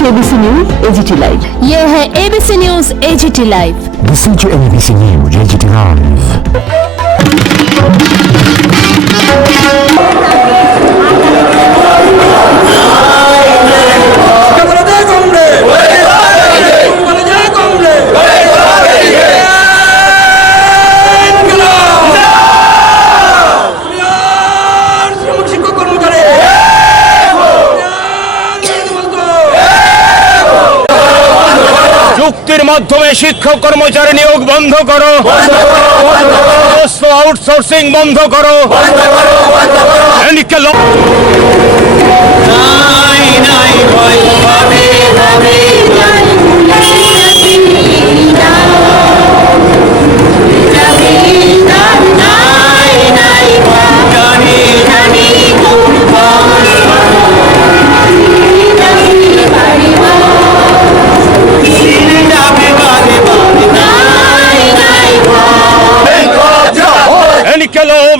to ABC News AGT Live। ये है ABC News AGT Live। Listen to ABC News AGT Live। চুক্তির মাধ্যমে শিক্ষক কর্মচারী নিয়োগ বন্ধ করো, সমস্ত আউটসোর্সিং বন্ধ করো।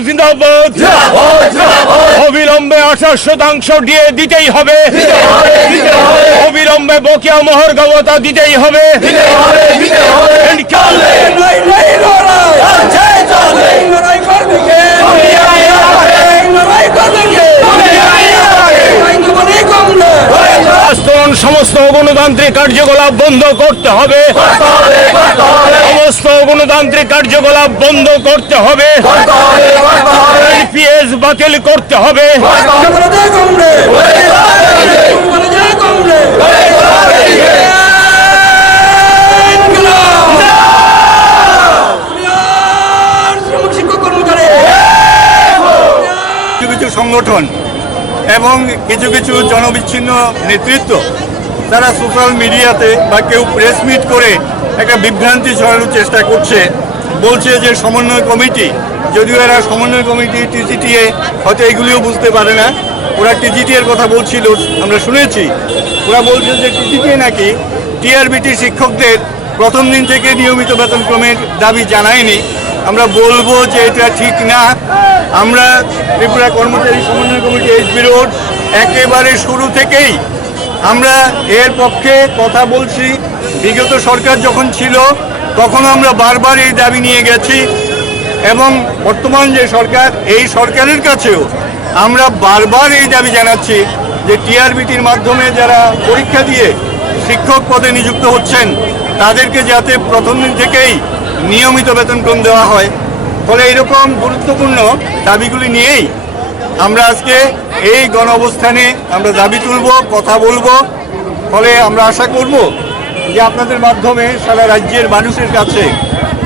জিন্দাবাদ। অবিলম্বে 28% দিয়ে দিতেই হবে, অবিলম্বে বকেয়া মহার্ঘ দিতেই হবে। সমস্ত গণতান্ত্রিক কার্যকলাপ বন্ধ করতে হবে, সমস্ত গণতান্ত্রিক কার্যকলাপ বন্ধ করতে হবে, পিএস বাতিল করতে হবে। কিছু সংগঠন এবং কিছু কিছু জনবিচ্ছিন্ন নেতৃত্ব তারা সোশ্যাল মিডিয়াতে বা কেউ প্রেস মিট করে একটা বিভ্রান্তি ছড়ানোর চেষ্টা করছে, বলছে যে সমন্বয় কমিটি, যদিও এরা সমন্বয় কমিটি টিজিটিএ হয়তো এগুলিও বুঝতে পারে না। ওরা টিজিটিএর কথা বলছিল, আমরা শুনেছি। ওরা বলছে যে টিজিটিএ নাকি টিআরবিটি শিক্ষকদের প্রথম দিন থেকে নিয়মিত বেতনক্রমের দাবি জানায়নি। আমরা বলবো যে এটা ঠিক না। আমরা ত্রিপুরা কর্মচারী সমন্বয় কমিটি এইচবি রোড একেবারে শুরু থেকেই আমরা এর পক্ষে কথা বলছি। বিগত সরকার যখন ছিল তখন আমরা বারবার এই দাবি নিয়ে গেছি এবং বর্তমান যে সরকার, এই সরকারের কাছেও আমরা বারবার এই দাবি জানাচ্ছি যে টিআরবিটির মাধ্যমে যারা পরীক্ষা দিয়ে শিক্ষক পদে নিযুক্ত হচ্ছেন তাদেরকে যাতে প্রথম দিন থেকেই নিয়মিত বেতনক্রম দেওয়া হয়। ফলে এরকম গুরুত্বপূর্ণ দাবিগুলি নিয়েই আমরা আজকে এই গণ অবস্থানে আমরা দাবি তুলব, কথা বলবো। ফলে আমরা আশা করব যে আপনাদের মাধ্যমে সারা রাজ্যের মানুষের কাছে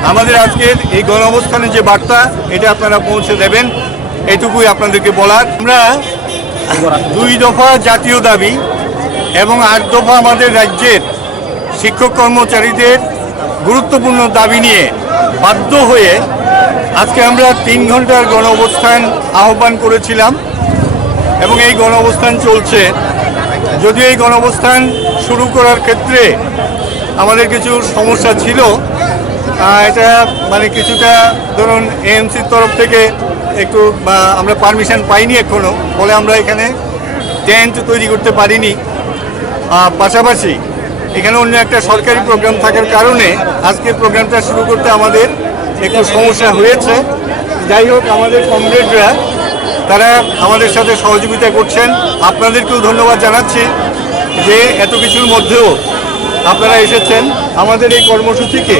আমাদের আজকের এই গণ অবস্থানের যে বার্তা, এটা আপনারা পৌঁছে দেবেন, এটুকুই আপনাদেরকে বলার। আমরা 2 দফা জাতীয় দাবি এবং 8 দফা আমাদের রাজ্যের শিক্ষক কর্মচারীদের গুরুত্বপূর্ণ দাবি নিয়ে বাধ্য হয়ে আজকে আমরা 3 ঘন্টার গণ অবস্থান আহ্বান করেছিলাম এবং এই গণ অবস্থান চলছে। যদিও এই গণ অবস্থান শুরু করার ক্ষেত্রে আমাদের কিছু সমস্যা ছিল, এটা মানে কিছুটা ধরুন এএমসির তরফ থেকে একটু আমরা পারমিশন পাইনি এখনও, ফলে আমরা এখানে টেন্ট তৈরি করতে পারিনি। পাশাপাশি এখানে অন্য একটা সরকারি প্রোগ্রাম থাকার কারণে আজকের প্রোগ্রামটা শুরু করতে আমাদের একটু সমস্যা হয়েছে। যাই হোক, আমাদের কমরেডরা তারা আমাদের সাথে সহযোগিতা করছেন। আপনাদেরকেও ধন্যবাদ জানাচ্ছি যে এত কিছুর মধ্যেও আপনারা এসেছেন। আমাদের এই কর্মসূচিকে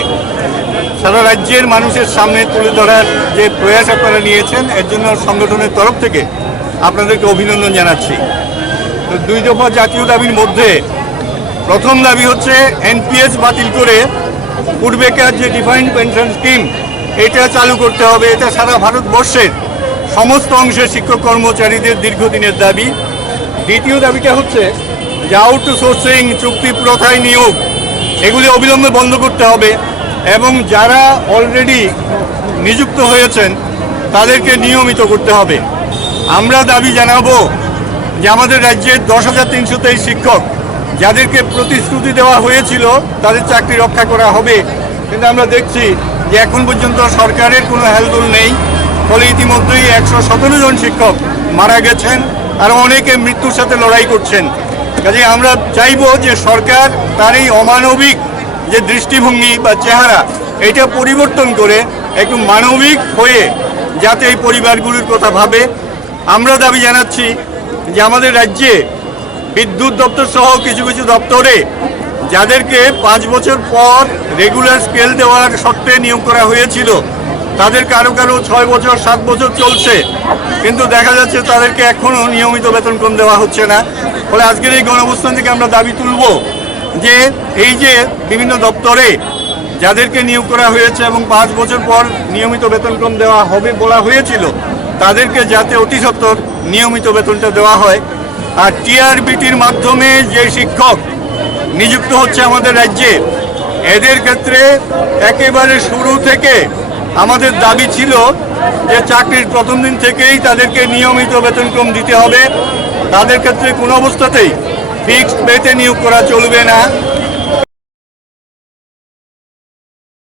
সারা রাজ্যের মানুষের সামনে তুলে ধরার যে প্রয়াস আপনারা নিয়েছেন, এর জন্য সংগঠনের তরফ থেকে আপনাদেরকে অভিনন্দন জানাচ্ছি। তো 2 দফা জাতীয় দাবির মধ্যে প্রথম দাবি হচ্ছে এনপিএস বাতিল করে পূর্বেকার যে ডিফাইন্ড পেনশন স্কিম এটা চালু করতে হবে। এটা সারা ভারতবর্ষের সমস্ত অংশের শিক্ষক কর্মচারীদের দীর্ঘদিনের দাবি। দ্বিতীয় দাবিটা হচ্ছে যে আউটসোর্সিং চুক্তি প্রথায় নিয়োগ, এগুলি অবিলম্বে বন্ধ করতে হবে এবং যারা অলরেডি নিযুক্ত হয়েছেন তাদেরকে নিয়মিত করতে হবে। আমরা দাবি জানাবো যে আমাদের রাজ্যের 10,323 শিক্ষক যাদেরকে প্রতিশ্রুতি দেওয়া হয়েছিল তাদের চাকরি রক্ষা করা হবে, কিন্তু আমরা দেখছি যে এখন পর্যন্ত সরকারের কোনো হেলদোল নেই। ফলে ইতিমধ্যেই 117 জন শিক্ষক মারা গেছেন আর অনেকে মৃত্যুর সাথে লড়াই করছেন। কাজে আমরা চাইবো যে সরকার তার এই অমানবিক যে দৃষ্টিভঙ্গি বা চেহারা এটা পরিবর্তন করে একটু মানবিক হয়ে যাতে এই পরিবারগুলির কথা ভাবে। আমরা দাবি জানাচ্ছি যে আমাদের রাজ্যে বিদ্যুৎ দপ্তর সহ কিছু কিছু দপ্তরে যাদেরকে 5 বছর পর রেগুলার স্কেল দেওয়ার শর্তে নিয়োগ করা হয়েছিল, তাদের কারো কারো 6 বছর 7 বছর চলছে, কিন্তু দেখা যাচ্ছে তাদেরকে এখনও নিয়মিত বেতনক্রম দেওয়া হচ্ছে না। ফলে আজকের এই গণঅবস্থান থেকে আমরা দাবি তুলব যে এই যে বিভিন্ন দপ্তরে যাদেরকে নিয়োগ করা হয়েছে এবং 5 বছর পর নিয়মিত বেতনক্রম দেওয়া হবে বলা হয়েছিল, তাদেরকে যাতে অতি সত্বর নিয়মিত বেতনটা দেওয়া হয়। আর টিআরবিটির মাধ্যমে যে শিক্ষক নিযুক্ত হচ্ছে আমাদের রাজ্যে, এদের ক্ষেত্রে একেবারে শুরু থেকে আমাদের দাবি ছিল যে চাকরির প্রথম দিন থেকেই তাদেরকে নিয়মিত বেতনক্রম দিতে হবে। তাদের ক্ষেত্রে কোনো অবস্থাতেই ফিক্সড পেতে নিয়োগ করা চলবে না।